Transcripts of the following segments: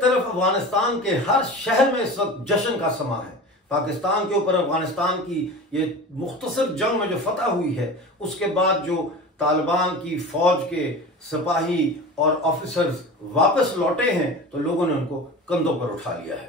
एक तरफ अफगानिस्तान के हर शहर में इस वक्त जश्न का समा है। पाकिस्तान के ऊपर अफगानिस्तान की ये मुख्तसर जंग में जो फतह हुई है, उसके बाद जो तालिबान की फौज के सिपाही और ऑफिसर्स वापस लौटे हैं तो लोगों ने उनको कंधों पर उठा लिया है।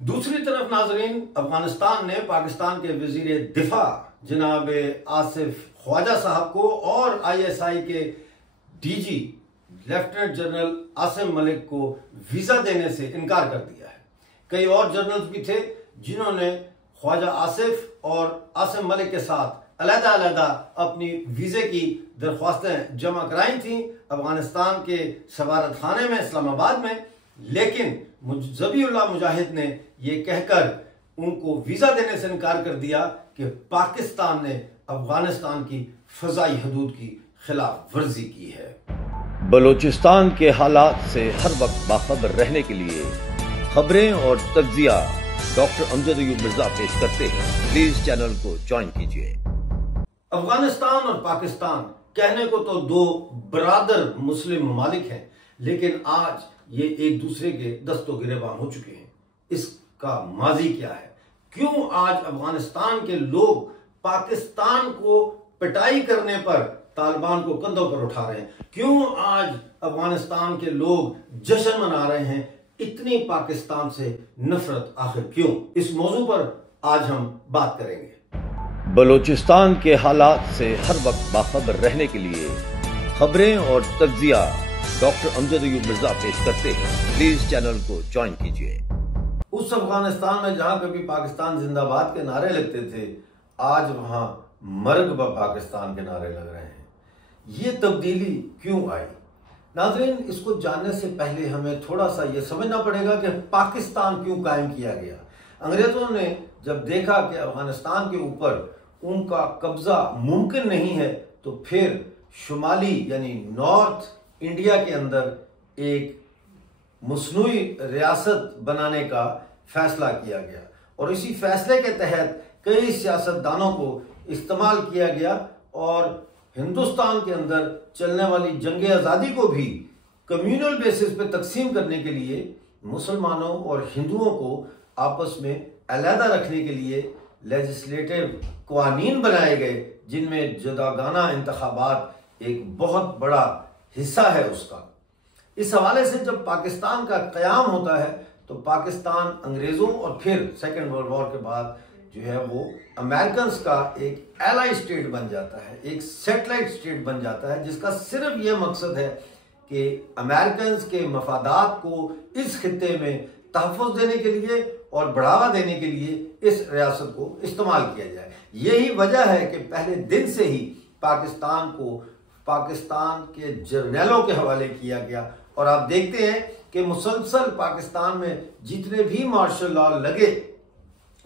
दूसरी तरफ नाजरीन, अफगानिस्तान ने पाकिस्तान के वजीर दिफा जनाब आसिफ ख्वाजा साहब को और ISI के DG lieutenant general Asim Malik को वीजा देने से इनकार कर दिया है। कई और जनरल्स भी थे जिन्होंने ख्वाजा आसिफ और आसिम मलिक के साथ अलग-अलग अपनी वीजे की दरख्वास्तें जमा कराई थी अफगानिस्तान के सफारत खाने में इस्लामाबाद में, लेकिन ज़बीउल्लाह मुजाहिद ने यह कहकर उनको वीजा देने से इनकार कर दिया कि पाकिस्तान ने अफगानिस्तान की फजाई हदूद की खिलाफ वर्जी की है। बलोचिस्तान के हालात से हर वक्त बाखबर रहने के लिए खबरें और तज्जिया डॉक्टर अमजद अयूब मिर्जा पेश करते हैं। प्लीज चैनल को ज्वाइन कीजिए। अफगानिस्तान और पाकिस्तान कहने को तो दो बरादर मुस्लिम ममालिक हैं, लेकिन आज ये एक दूसरे के दस्तों गिरेबान हो चुके हैं। इसका माजी क्या है? क्यों आज अफगानिस्तान के लोग पाकिस्तान को पिटाई करने पर तालिबान को कंधों पर उठा रहे हैं? क्यों आज अफगानिस्तान के लोग जश्न मना रहे हैं? इतनी पाकिस्तान से नफरत आखिर क्यों? इस मौजू पर आज हम बात करेंगे। बलोचिस्तान के हालात से हर वक्त बाखबर रहने के लिए खबरें और तज्जिया डॉक्टर अमजद अयूब मिर्जा पेश करते हैं। प्लीज चैनल को ज्वाइन कीजिए। उस अफगानिस्तान में जहां कभी पाकिस्तान जिंदाबाद के नारे लगते थे, आज वहां मर्ग ब पाकिस्तान के नारे लग रहे हैं। ये तब्दीली क्यों आई? नाज़रीन, इसको जानने से पहले हमें थोड़ा सा ये समझना पड़ेगा कि पाकिस्तान क्यों कायम किया गया। अंग्रेजों ने जब देखा कि अफगानिस्तान के ऊपर उनका कब्जा मुमकिन नहीं है, तो फिर शुमाली यानी नॉर्थ इंडिया के अंदर एक मसनूई रियासत बनाने का फैसला किया गया और इसी फैसले के तहत कई सियासतदानों को इस्तेमाल किया गया और हिंदुस्तान के अंदर चलने वाली जंग आज़ादी को भी कम्युनल बेसिस पे तकसीम करने के लिए मुसलमानों और हिंदुओं को आपस में अलहदा रखने के लिए लेजिस्लेटिव कवानीन बनाए गए, जिनमें जुदागाना इंतखाबात एक बहुत बड़ा हिस्सा है उसका। इस हवाले से जब पाकिस्तान का क़याम होता है तो पाकिस्तान अंग्रेज़ों और फिर सेकेंड वर्ल्ड वॉर के बाद जो है वो अमेरिकन का एक एलाई स्टेट बन जाता है, एक सेटेलाइट स्टेट बन जाता है, जिसका सिर्फ ये मकसद है कि अमेरिकन के मफादात को इस खित्ते में तहफ़्फ़ुज़ देने के लिए और बढ़ावा देने के लिए इस रियासत को इस्तेमाल किया जाए। यही वजह है कि पहले दिन से ही पाकिस्तान को पाकिस्तान के जर्नलों के हवाले किया गया और आप देखते हैं कि मुसलसल पाकिस्तान में जितने भी मार्शल लॉ लगे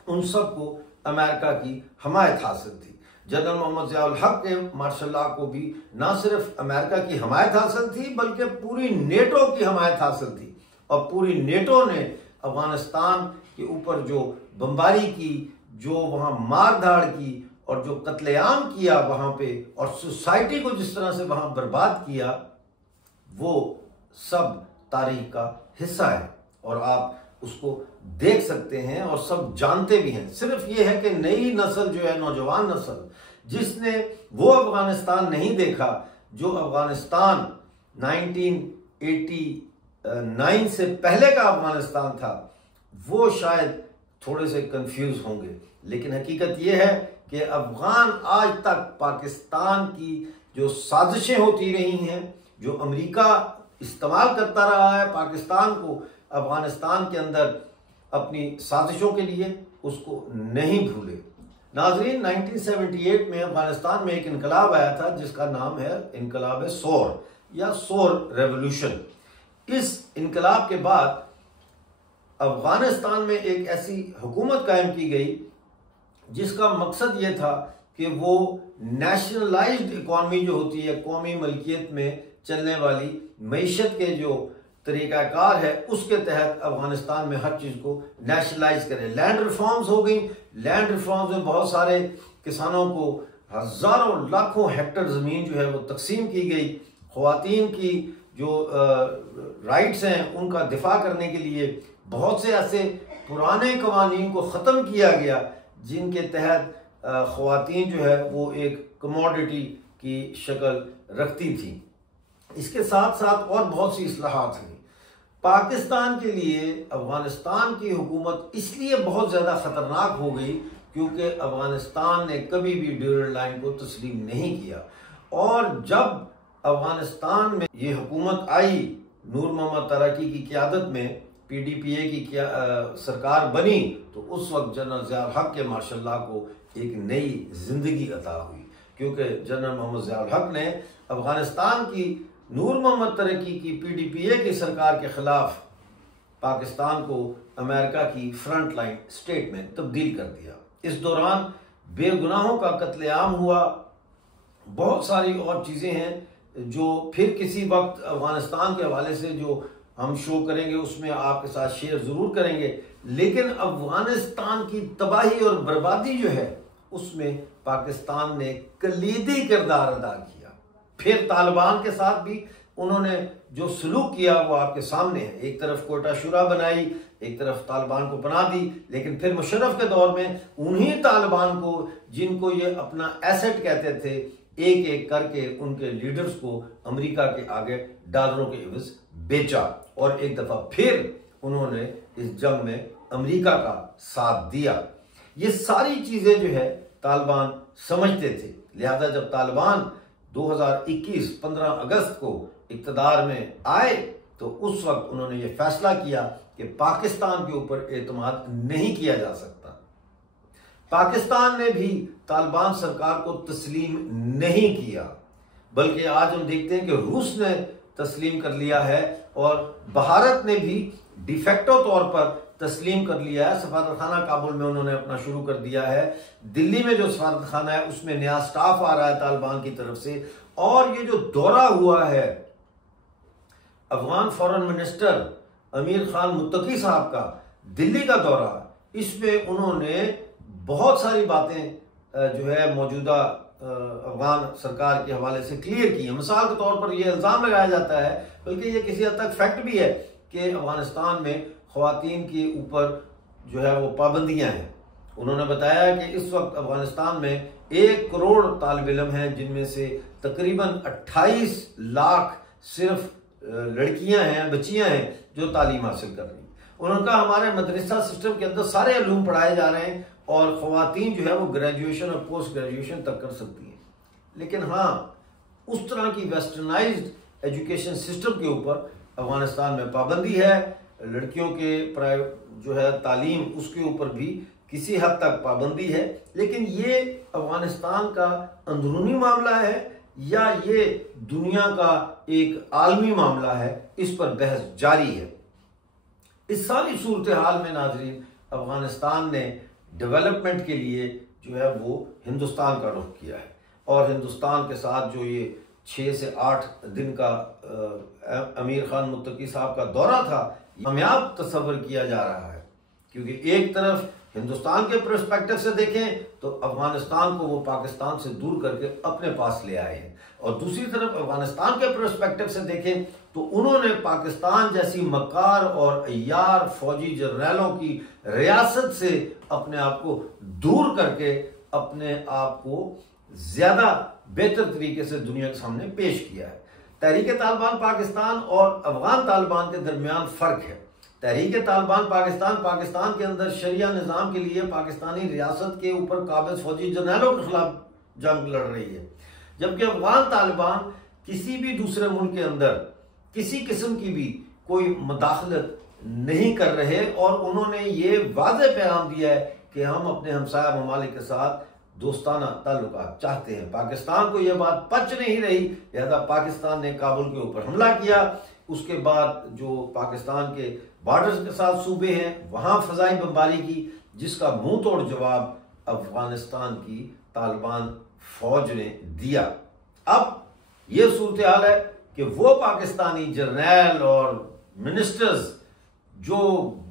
उन सबको अमेरिका की हमायत हासिल थी। जनरल मोहम्मद ज़ियाउल हक के मार्शल लॉ को भी ना सिर्फ अमेरिका की हमायत हासिल थी बल्कि पूरी नेटो की हमायत हासिल थी और पूरी नेटो ने अफगानिस्तान के ऊपर जो बमबारी की, जो वहाँ मार धाड़ की और जो कत्लेआम किया वहाँ पे और सोसाइटी को जिस तरह से वहाँ बर्बाद किया, वो सब तारीख का हिस्सा है और आप उसको देख सकते हैं और सब जानते भी हैं। सिर्फ ये है कि नई नस्ल जो है, नौजवान नस्ल, जिसने वो अफगानिस्तान नहीं देखा जो अफगानिस्तान 1980 1949 से पहले का अफगानिस्तान था वो शायद थोड़े से कंफ्यूज होंगे, लेकिन हकीकत यह है कि अफगान आज तक पाकिस्तान की जो साजिशें होती रही हैं, जो अमेरिका इस्तेमाल करता रहा है पाकिस्तान को अफगानिस्तान के अंदर अपनी साजिशों के लिए, उसको नहीं भूले। नाजरीन, 1978 में अफगानिस्तान में एक इनकलाब आया था जिसका नाम है इनकलाब सौर या सौर रेवोल्यूशन। इस इनकलाब के बाद अफगानिस्तान में एक ऐसी हुकूमत कायम की गई जिसका मकसद ये था कि वो नेशनलाइज्ड इकॉनमी जो होती है, कौमी मलकियत में चलने वाली मईशत के जो तरीक़ाकार है उसके तहत अफगानिस्तान में हर चीज़ को नेशनलाइज करें। लैंड रिफॉर्म्स हो गई। लैंड रिफॉर्म्स में बहुत सारे किसानों को हज़ारों लाखों हेक्टर ज़मीन जो है वो तकसीम की गई। ख़वातीन की जो राइट्स हैं उनका दिफा करने के लिए बहुत से ऐसे पुराने कवानीन को ख़त्म किया गया जिनके तहत ख़वातीन जो है वो एक कमोडिटी की शक्ल रखती थी। इसके साथ साथ और बहुत सी इस्लाहात हुई। पाकिस्तान के लिए अफगानिस्तान की हुकूमत इसलिए बहुत ज़्यादा ख़तरनाक हो गई क्योंकि अफगानिस्तान ने कभी भी ड्यूरल लाइन को तस्लीम नहीं किया। और जब अफगानिस्तान में ये हुकूमत आई, नूर मोहम्मद तरकी की क़यादत में PDPA की सरकार बनी, तो उस वक्त जनरल ज़ियाउल हक के माशाअल्लाह को एक नई जिंदगी अता हुई, क्योंकि जनरल मोहम्मद ज़ियाउल हक ने अफगानिस्तान की नूर मोहम्मद तरकी की PDPA की सरकार के खिलाफ पाकिस्तान को अमेरिका की फ्रंट लाइन स्टेट में तब्दील कर दिया। इस दौरान बेगुनाहों का कत्लेआम हुआ। बहुत सारी और चीज़ें हैं जो फिर किसी वक्त अफगानिस्तान के हवाले से जो हम शो करेंगे उसमें आपके साथ शेयर ज़रूर करेंगे। लेकिन अफगानिस्तान की तबाही और बर्बादी जो है उसमें पाकिस्तान ने कलीदी किरदार अदा किया। फिर तालिबान के साथ भी उन्होंने जो सलूक किया वो आपके सामने है। एक तरफ कोटा शुरा बनाई, एक तरफ तालिबान को बना दी, लेकिन फिर मुशर्रफ के दौर में उन्हीं तालिबान को, जिनको ये अपना एसेट कहते थे, एक एक करके उनके लीडर्स को अमेरिका के आगे डॉलरों के एवज बेचा और एक दफा फिर उन्होंने इस जंग में अमेरिका का साथ दिया। ये सारी चीजें जो है तालिबान समझते थे। लिहाजा जब तालिबान 2021 15 अगस्त को इक़्तिदार में आए तो उस वक्त उन्होंने ये फैसला किया कि पाकिस्तान के ऊपर एतमाद नहीं किया जा सकता। पाकिस्तान ने भी तालिबान सरकार को तस्लीम नहीं किया, बल्कि आज हम देखते हैं कि रूस ने तस्लीम कर लिया है और भारत ने भी डिफेक्टो तौर पर तस्लीम कर लिया है। सफारतखाना काबुल में उन्होंने अपना शुरू कर दिया है। दिल्ली में जो सफारतखाना है उसमें नया स्टाफ आ रहा है तालिबान की तरफ से। और ये जो दौरा हुआ है अफगान फॉरेन मिनिस्टर अमीर खान मुत्तकी साहब का, दिल्ली का दौरा, इसमें उन्होंने बहुत सारी बातें जो है मौजूदा अफगान सरकार के हवाले से क्लियर की है। मिसाल के तौर पर यह इल्ज़ाम लगाया जाता है, बल्कि ये किसी हद तक फैक्ट भी है, कि अफगानिस्तान में ख़वातीन के ऊपर जो है वो पाबंदियां हैं। उन्होंने बताया कि इस वक्त अफगानिस्तान में 1 करोड़ तालिब इल्म हैं, जिनमें से तकरीबन 28 लाख सिर्फ लड़कियां हैं, बच्चियां हैं जो तालीम हासिल कर रही हैं। उन्होंने कहा हमारे मदरसा सिस्टम के अंदर सारे इल्म पढ़ाए जा रहे हैं और ख़वातीन जो है वो ग्रेजुएशन और पोस्ट ग्रेजुएशन तक कर सकती हैं। लेकिन हाँ, उस तरह की वेस्टर्नाइज्ड एजुकेशन सिस्टम के ऊपर अफगानिस्तान में पाबंदी है। लड़कियों के जो है तालीम, उसके ऊपर भी किसी हद तक पाबंदी है। लेकिन ये अफगानिस्तान का अंदरूनी मामला है या ये दुनिया का एक आलमी मामला है, इस पर बहस जारी है। इस सारी सूरत हाल में नाजरीन, अफगानिस्तान ने डेवलपमेंट के लिए जो है वो हिंदुस्तान का रुख किया है और हिंदुस्तान के साथ जो ये 6 से 8 दिन का अमीर खान मुत्तकी साहब का दौरा था, कामयाब तस्वर किया जा रहा है। क्योंकि एक तरफ हिंदुस्तान के पर्सपेक्टिव से देखें तो अफगानिस्तान को वो पाकिस्तान से दूर करके अपने पास ले आए हैं, और दूसरी तरफ अफगानिस्तान के पर्सपेक्टिव से देखें तो उन्होंने पाकिस्तान जैसी मक्कार और अय्यार फौजी जर्नैलों की रियासत से अपने आप को दूर करके अपने आप को ज्यादा बेहतर तरीके से दुनिया के सामने पेश किया है। तहरीक तालिबान पाकिस्तान और अफगान तालिबान के दरमियान फ़र्क है। तहरीक तालिबान पाकिस्तान के अंदर शरिया निज़ाम के लिए पाकिस्तानी रियासत के ऊपर काबिज फौजी जर्नैलों के खिलाफ जंग लड़ रही है, जबकि अफगान तालिबान किसी भी दूसरे मुल्क के अंदर किसी किस्म की भी कोई मुदाखलत नहीं कर रहे और उन्होंने ये वाज़ेह पैगाम दिया है कि हम अपने हमसाया ममालिक के साथ दोस्ताना ताल्लुकात चाहते हैं। पाकिस्तान को यह बात पच नहीं रही, लिहाजा पाकिस्तान ने काबुल के ऊपर हमला किया। उसके बाद जो पाकिस्तान के बॉर्डर्स के साथ सूबे हैं वहां फजाई बमबारी की, जिसका मुंह तोड़ जवाब अफगानिस्तान की तालिबान फौज ने दिया। अब यह सूरत हाल है कि वो पाकिस्तानी जर्नैल और मिनिस्टर्स जो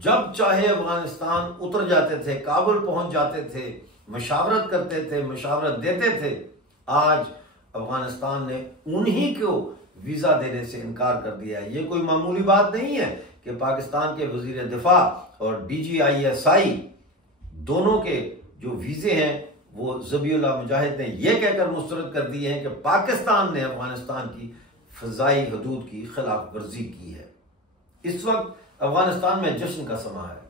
जब चाहे अफगानिस्तान उतर जाते थे, काबुल पहुंच जाते थे, मशावरत करते थे, मशावरत देते थे, आज अफगानिस्तान ने उन्हीं को वीज़ा देने से इनकार कर दिया है। ये कोई मामूली बात नहीं है कि पाकिस्तान के वजीर दिफा और DGISI दोनों के जो वीज़े हैं वो ज़बीउल्लाह मुजाहिद ने यह कहकर मुस्तरद कर दिए हैं कि पाकिस्तान ने अफगानिस्तान की फ़ज़ाई हदूद की खिलाफ वर्जी की है। इस वक्त अफगानिस्तान में जश्न का समा है।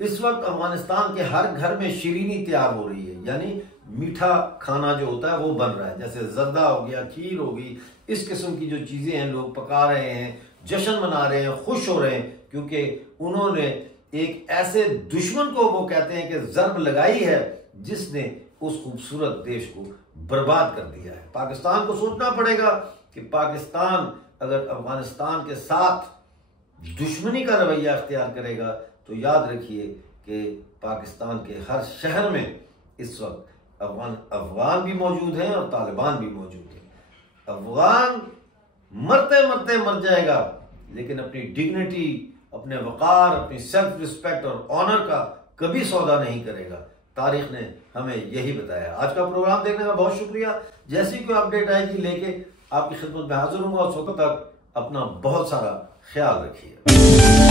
इस वक्त अफगानिस्तान के हर घर में शीरीनी तैयार हो रही है, यानी मीठा खाना जो होता है वो बन रहा है, जैसे जर्दा हो गया, खीर होगी, इस किस्म की जो चीज़ें हैं लोग पका रहे हैं, जश्न मना रहे हैं, खुश हो रहे हैं, क्योंकि उन्होंने एक ऐसे दुश्मन को वो कहते हैं कि ज़र्ब लगाई है जिसने उस खूबसूरत देश को बर्बाद कर दिया है। पाकिस्तान को सोचना पड़ेगा कि पाकिस्तान अगर अफगानिस्तान के साथ दुश्मनी का रवैया अख्तियार करेगा तो याद रखिए कि पाकिस्तान के हर शहर में इस वक्त अफगान भी मौजूद हैं और तालिबान भी मौजूद हैं। अफगान मरते मरते मर जाएगा, लेकिन अपनी डिग्निटी, अपने वक़ार, अपनी सेल्फ रिस्पेक्ट और ऑनर का कभी सौदा नहीं करेगा। तारीख ने हमें यही बताया। आज का प्रोग्राम देखने का बहुत शुक्रिया। जैसी कोई अपडेट आएगी लेके आपकी खिदमत में हाजिर हूँगा। उस वक्त तक अपना बहुत सारा ख्याल रखिए।